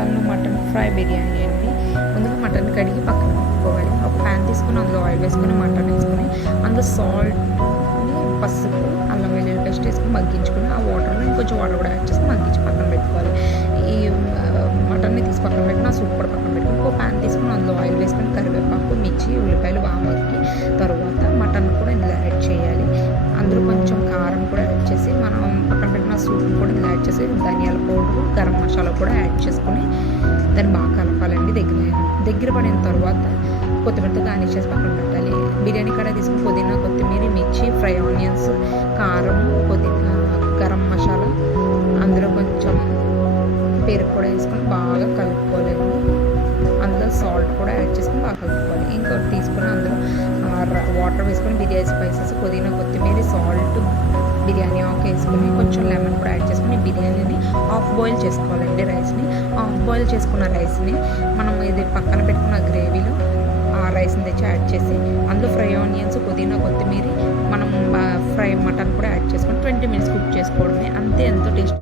Masala mutton fry biryani అండి. ముందుగా mutton కడిగి పక్కన పెట్టుకోవాలి. ఒక ప్యాన్ తీసుకుని అందులో ఆయిల్ వేసుకొని మటన్ వేసుకొని అందులో సాల్ట్ని, పసుపు, అల్లం వెల్లుల్లి పేస్ట్ వేసుకొని మగ్గించుకొని ఆ వాటర్లో ఇంకొంచెం వాటర్ కూడా యాడ్ చేసి మగ్గించి పక్కన పెట్టుకోవాలి. ఈ మటన్ని తీసి పక్కన పెట్టుకుని ఆ సూప్ కూడా పక్కన పెట్టుకుని ఇంకో ప్యాన్ తీసుకుని అందులో ఆయిల్ వేసుకొని కరివేపాకు, మిర్చి, ఉల్లిపాయలు బాగా మగ్గి తర్వాత మటన్ కూడా ఇందులో యాడ్ చేయాలి. అందులో కొంచెం కారం కూడా యాడ్ చేసి మనం పక్కన పెట్టిన సూప్ కూడా ఇందులో యాడ్ చేసి ధనియాల పౌడర్, గరం మసాలా కూడా యాడ్ చేసుకొని దాన్ని బాగా కలపాలండి. దగ్గర పడిన తర్వాత కొత్తిమీరతో గార్నిష్ చేసి పక్కన పెట్టాలి. బిర్యానీ కడాయి తీసుకుని పుదీనా, కొత్తిమీర, మిర్చి, ఫ్రై ఆనియన్స్, కారం, పుదీనా, గరం మసాలా, అందులో కొంచెం పెరుగు కూడా వేసుకొని బాగా కలుపుకోవాలండి. అందులో సాల్ట్ కూడా యాడ్ చేసుకొని బాగా కలుపుకోవాలి. ఇంకోటి తీసుకుని అందులో వాటర్ వేసుకొని బిర్యానీ స్పైసెస్, పుదీనా, కొత్తిమీర, సాల్ట్, బిర్యానీ ఆకు వేసుకొని కొంచెం లెమన్ కూడా యాడ్ చేసుకొని బిర్యానీని హాఫ్ బాయిల్ చేసుకోవాలండి. రైస్ని హాఫ్ బాయిల్ చేసుకున్న రైస్ని మనం ఇది పక్కన పెట్టుకున్న గ్రేవీలో ఆ రైస్ని తెచ్చి యాడ్ చేసి అందులో ఫ్రై ఆనియన్స్, పుదీనా, కొత్తిమీర, మనం ఫ్రై మటన్ కూడా యాడ్ చేసుకొని 20 minutes కుక్ చేసుకోవడం.